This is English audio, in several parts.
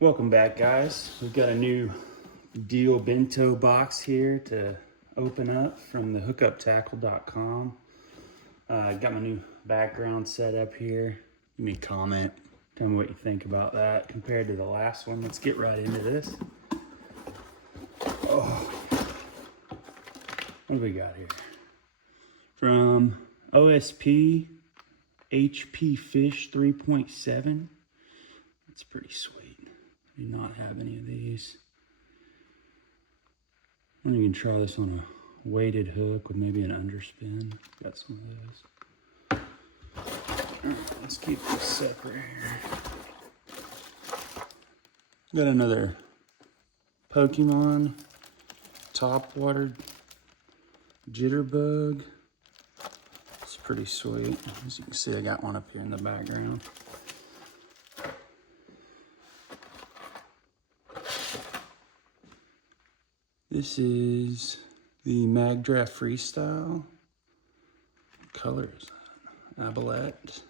Welcome back, guys. We've got a new deal bento box here to open up from the hookuptackle.com. Got my new background set up here. Give me a comment. Tell me what you think about that compared to the last one. Let's get right into this. Oh, what do we got here? From OSP HP Fish 3.7. That's pretty sweet. Do not have any of these. And you can try this on a weighted hook with maybe an underspin. Got some of those. All right, let's keep this separate here. Got another Pokemon topwater jitterbug. It's pretty sweet. As you can see, I got one up here in the background. This is the Magdraft Freestyle. What color is that? Abalette.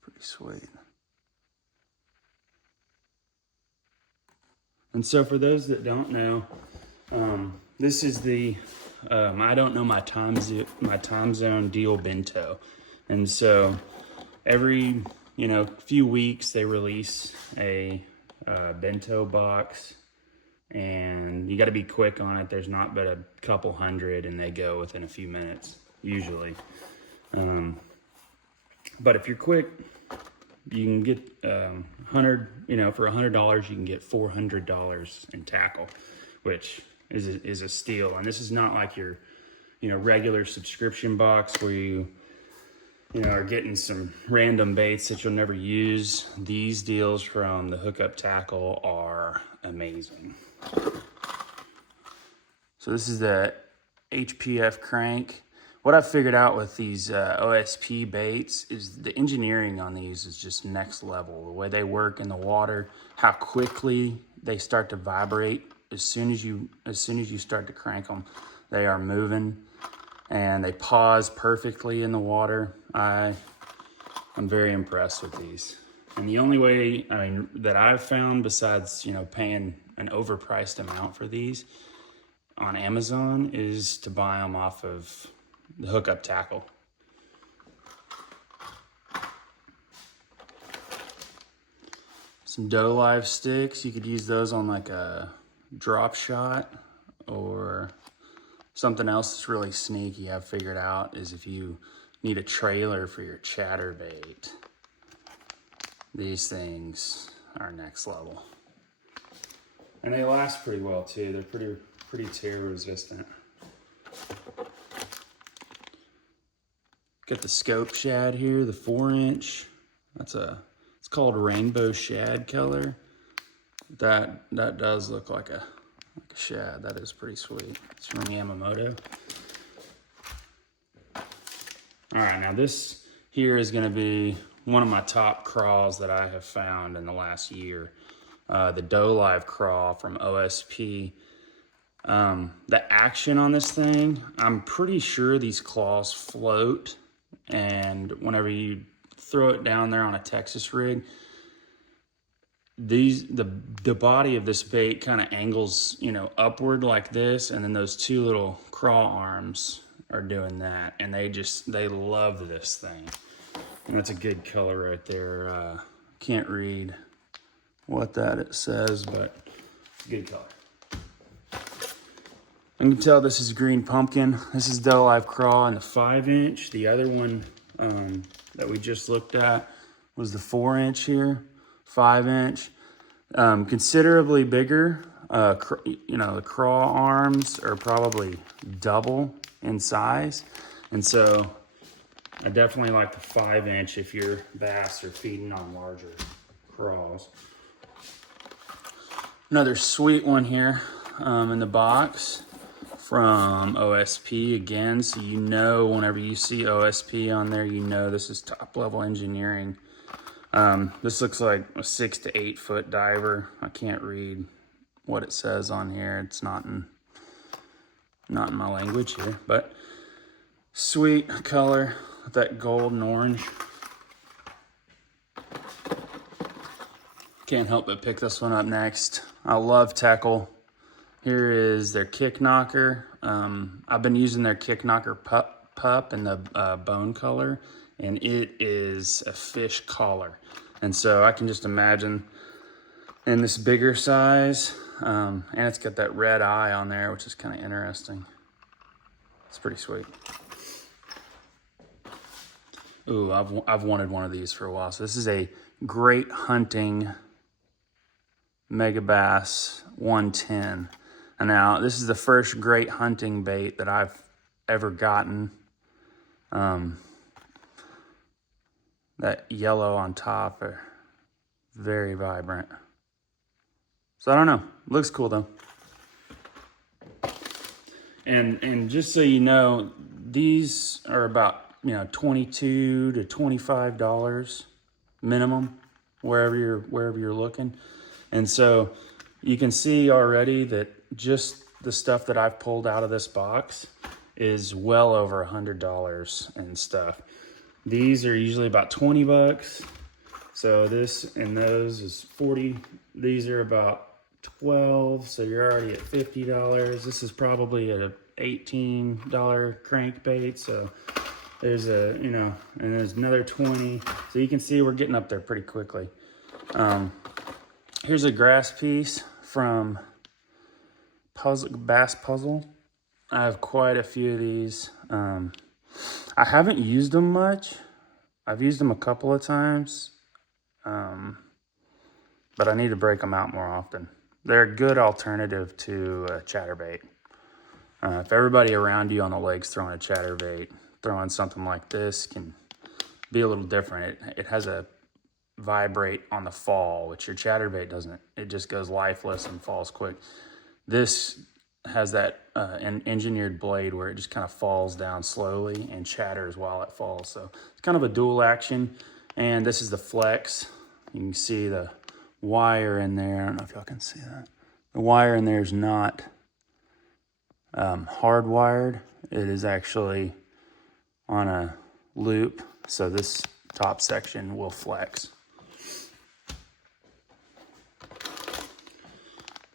Pretty sweet. And so for those that don't know, this is the I don't know my time zone deal bento. And so every few weeks they release a bento box. And you got to be quick on it. There's not but a couple hundred, and they go within a few minutes, usually. But if you're quick, you can get 100. For $100, you can get $400 in tackle, which is a steal. And this is not like your regular subscription box where you are getting some random baits that you'll never use. These deals from the Hookup Tackle are amazing. So this is the HPF crank. What I've figured out with these OSP baits is the engineering on these is just next level. The way they work in the water, how quickly they start to vibrate. As soon as you start to crank them, they are moving, and they pause perfectly in the water. I'm very impressed with these. And the only way that I've found, besides paying an overpriced amount for these on Amazon, is to buy them off of the Hookup Tackle. Some doe live sticks. You could use those on like a drop shot, or something else that's really sneaky I've figured out is if you need a trailer for your chatterbait. These things are next level. And they last pretty well too. They're pretty tear resistant. Got the scope shad here, the 4-inch. It's called rainbow shad color. That does look like a shad. That is pretty sweet. It's from Yamamoto. All right, now this here is gonna be one of my top craws that I have found in the last year. The Doe Live craw from OSP. The action on this thing, I'm pretty sure these claws float, and whenever you throw it down there on a Texas rig, the body of this bait kind of angles upward like this, and then those two little craw arms are doing that, and they love this thing. And that's a good color right there. Can't read what that it says, but good color. I can tell this is green pumpkin. This is Doe Live craw in the 5-inch. The other one that we just looked at was the 4-inch here, 5-inch. Considerably bigger. The craw arms are probably double in size, and so I definitely like the 5-inch if your bass are feeding on larger craws. Another sweet one here in the box from OSP again. So whenever you see OSP on there, this is top level engineering. This looks like a 6 to 8 foot diver. I can't read what it says on here. It's not in my language here, but sweet color with that gold and orange. Can't help but pick this one up next. I love Tackle. Here is their kick knocker. I've been using their kick knocker pup in the bone color, and it is a fish collar. And so I can just imagine in this bigger size, and it's got that red eye on there, which is kind of interesting. It's pretty sweet. Ooh, I've wanted one of these for a while. So this is a Great Hunting Megabass 110. And now this is the first Great Hunting bait that I've ever gotten. That yellow on top are very vibrant. So I don't know, looks cool though. And just so you know, these are about, you know, $22 to $25 minimum wherever you're looking. And so you can see already that just the stuff that I've pulled out of this box is well over $100 and stuff. These are usually about 20 bucks. So this and those is 40. These are about 12, so you're already at $50. This is probably a $18 crankbait, so there's a, you know, and there's another 20. So you can see we're getting up there pretty quickly. Here's a grass piece from Bass Puzzle. I have quite a few of these. I haven't used them much. I've used them a couple of times, but I need to break them out more often. They're a good alternative to a chatterbait. If everybody around you on the lake's throwing a chatterbait, throwing something like this can be a little different. It has a vibrate on the fall, which your chatterbait doesn't. It just goes lifeless and falls quick. This has that an engineered blade where it just kind of falls down slowly and chatters while it falls. So it's kind of a dual action. And this is the flex. You can see the wire in there. I don't know if y'all can see that. The wire in there is not hardwired. It is actually on a loop. So this top section will flex.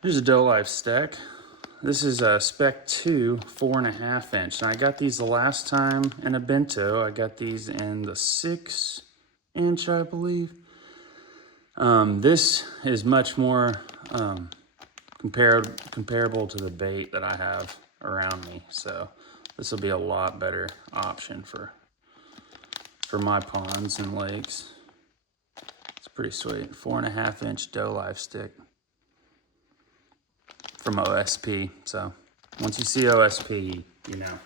Here's a Doe Life Stack. This is a Spec 2 4.5 inch. And I got these the last time in a Bento. I got these in the 6 inch, I believe. This is much more comparable to the bait that I have around me. So this will be a lot better option for my ponds and lakes. It's pretty sweet. 4.5 inch Doe Life stick from OSP. So once you see OSP, you know.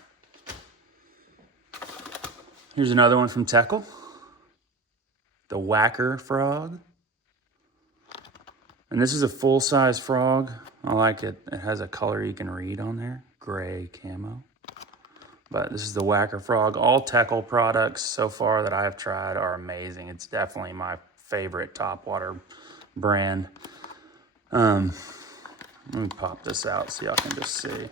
Here's another one from Tackle. The Whacker Frog. And this is a full-size frog. I like it. It has a color you can read on there. Gray camo. But this is the Whacker Frog. All Tackle products so far that I've tried are amazing. It's definitely my favorite topwater brand. Let me pop this out so y'all can just see.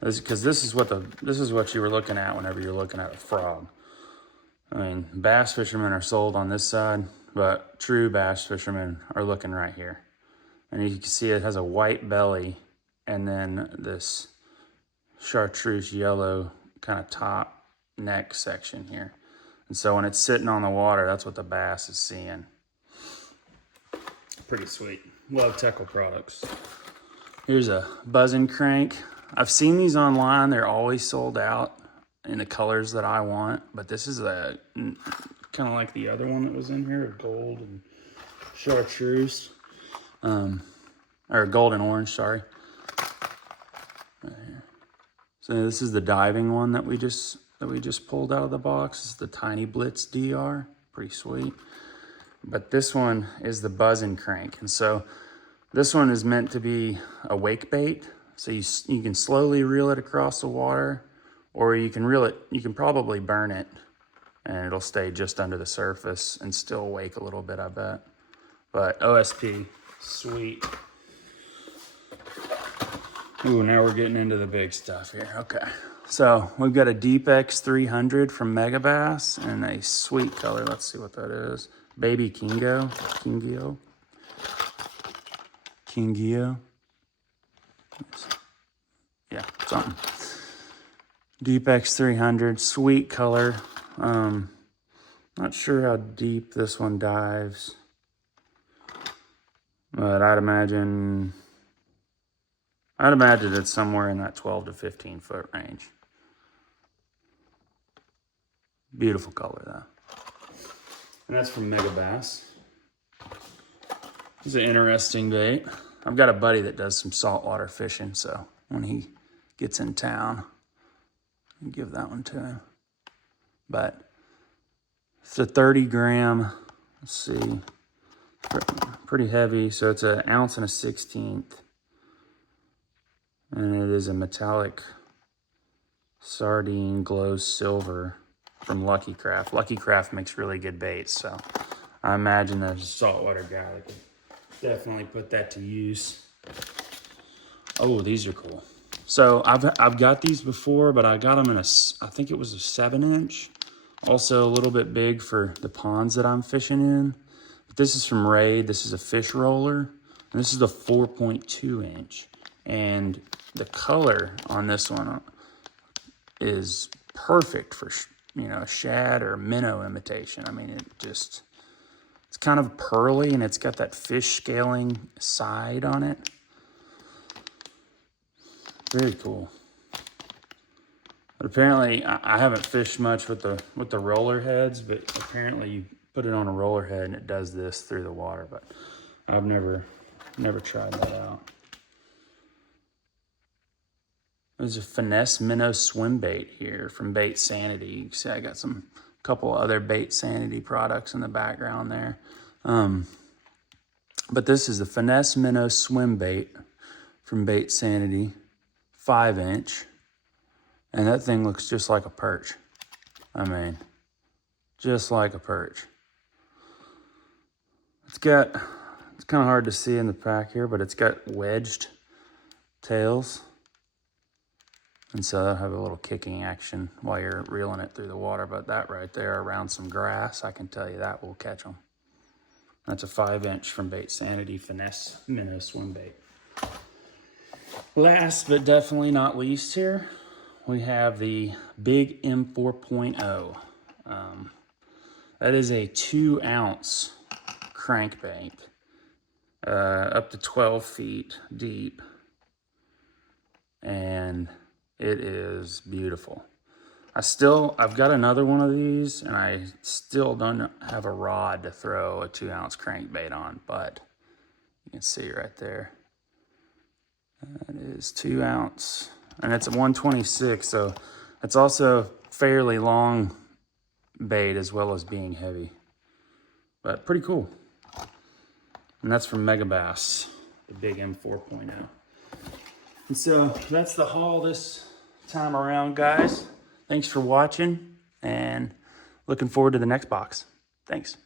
Because this is what you were looking at whenever you're looking at a frog. I mean, bass fishermen are sold on this side, but true bass fishermen are looking right here. And you can see it has a white belly and then this chartreuse yellow kind of top neck section here. And so when it's sitting on the water, that's what the bass is seeing. Pretty sweet. Love Tackle products. Here's a buzzing crank. I've seen these online. They're always sold out in the colors that I want, but this is a kind of like the other one that was in here, gold and chartreuse, or gold and orange, sorry. Right here. So this is the diving one that we just pulled out of the box. It's the Tiny Blitz DR, pretty sweet. But this one is the buzzing crank, and so this one is meant to be a wake bait. So you can slowly reel it across the water, or you can reel it, you can probably burn it and it'll stay just under the surface and still wake a little bit, I bet. But OSP, sweet. Ooh, now we're getting into the big stuff here. Okay, so we've got a Deep X 300 from Megabass and a sweet color. Let's see what that is. Baby Kingo. Kingio. Yeah, something. Deep X300, sweet color. Not sure how deep this one dives, but I'd imagine it's somewhere in that 12 to 15 foot range. Beautiful color though. And that's from Mega Bass. It's an interesting bait. I've got a buddy that does some saltwater fishing, so when he gets in town, I'll give that one to him. But it's a 30 gram, let's see, pretty heavy. So it's an ounce and a 1/16. And it is a metallic sardine glow silver from Lucky Craft. Lucky Craft makes really good baits, so I imagine there's a saltwater guy that could definitely put that to use. Oh, these are cool. So I've got these before, but I got them in I think it was a 7-inch. Also a little bit big for the ponds that I'm fishing in. But this is from Raid. This is a fish roller. And this is the 4.2-inch. And the color on this one is perfect for, you know, shad or minnow imitation. I mean, it's kind of pearly and it's got that fish scaling side on it. Very cool. But apparently, I haven't fished much with the roller heads, but apparently you put it on a roller head and it does this through the water. But I've never tried that out. There's a finesse minnow swim bait here from Bait Sanity. You can see I got a couple other Bait Sanity products in the background there. But this is the finesse minnow swim bait from Bait Sanity, 5-inch. And that thing looks just like a perch. I mean, just like a perch. It's kind of hard to see in the pack here, but it's got wedged tails. And so that'll have a little kicking action while you're reeling it through the water. But that right there around some grass, I can tell you that will catch them. That's a 5-inch from Bait Sanity finesse minnow swim bait. Last but definitely not least here, we have the Big M 4.0. That is a 2-ounce crankbait, up to 12 feet deep. And it is beautiful. I've got another one of these and I still don't have a rod to throw a 2-ounce crankbait on, but you can see right there. That is 2 ounce and it's a 126. So it's also fairly long bait as well as being heavy, but pretty cool. And that's from Mega Bass, the Big M 4.0. And so that's the haul this time around, guys. Thanks for watching and looking forward to the next box. Thanks.